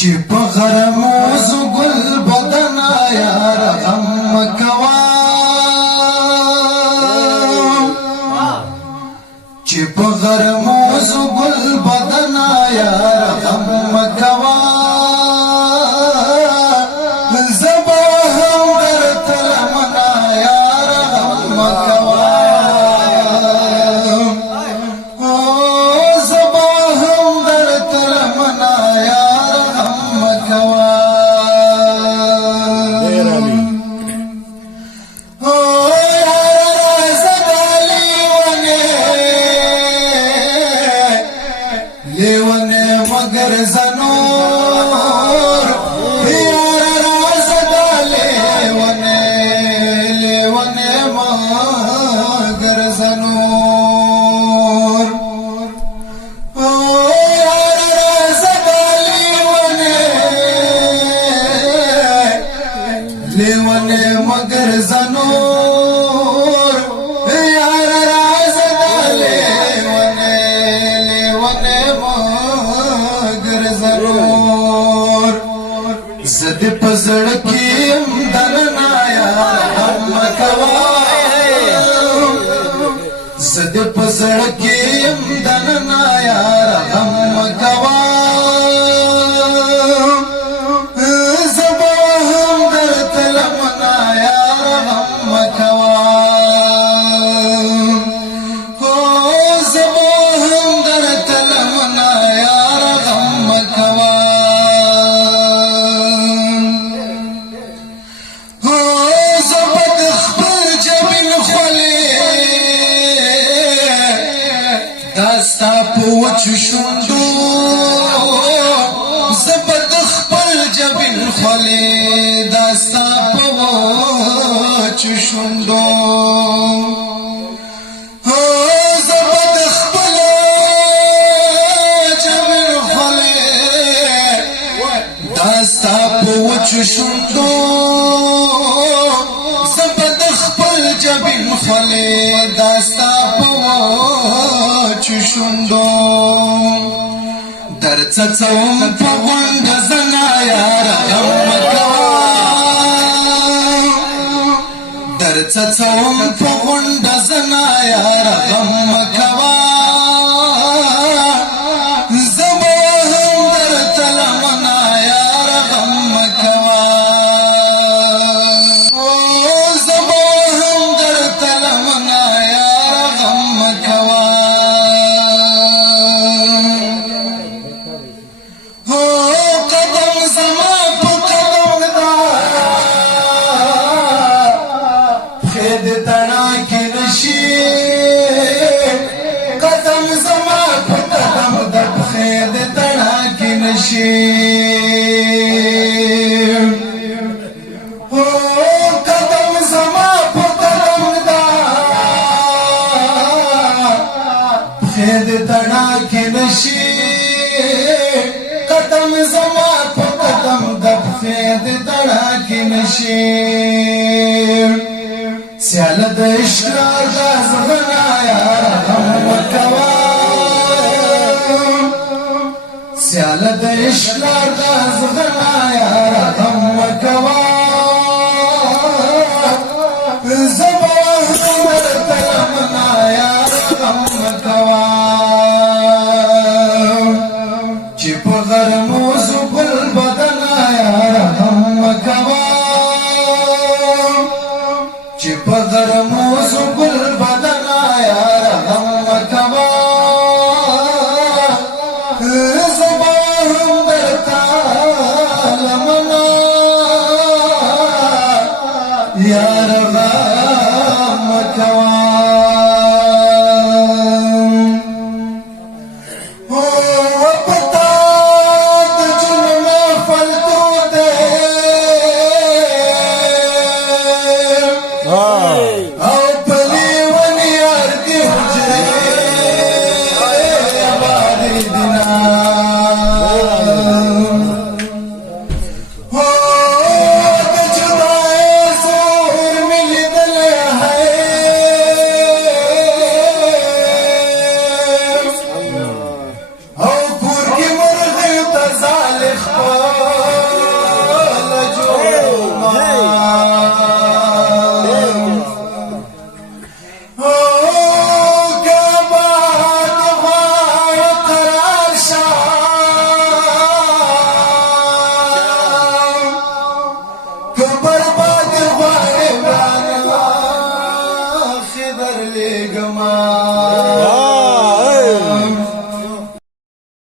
چې په غرموز ګل بدنا یار غم مکوا چې په غرموز ګل بدنا یار غم مکوا زبا هم درته لمنا یار غم مکوا زبا هم درته لمنا یار غم مکوا لیونه مگر زنور یار رازدا لیونه مگر زنور یار رازدا لیونه مگر زنور یار رازدا لیونه مگر زنور زد پزړ کې دلنا یار غم مکوا زد پزړ کې دلنا یار غم مکوا زبا هم درته لمنا یار غم مکوا داستا پوچ شوندو زبد خپل جبین خلی داستا پوچ شوندو زبد خپل جبین خلی داستا پوچ شوندو زبد خپل جبین خلی داستا چشندو در څڅوم په غونډ زنا یار غم مکوا در څڅوم په غونډ زنا یار غم مکوا زما هم درته لمنا یار غم مکوا زما هم درته لمنا یار غم مکوا قدم زما په قدم د خیر تړا کې نشي او قدم زما په قدم د خیر تړا کې نشي قدم زما په قدم د خیر تړا کې نشي سیال د اشرار د زغنا یار غم مکوا سیال د اشرار د زغنا یار غم مکوا زبا هم درته لمنا یار غم مکوا چې په غرموز ګل بدنا یار غم مکوا چې په غرموز ګل بدنا یار غم مکوا زبا هم درته لمنا یار غم مکوا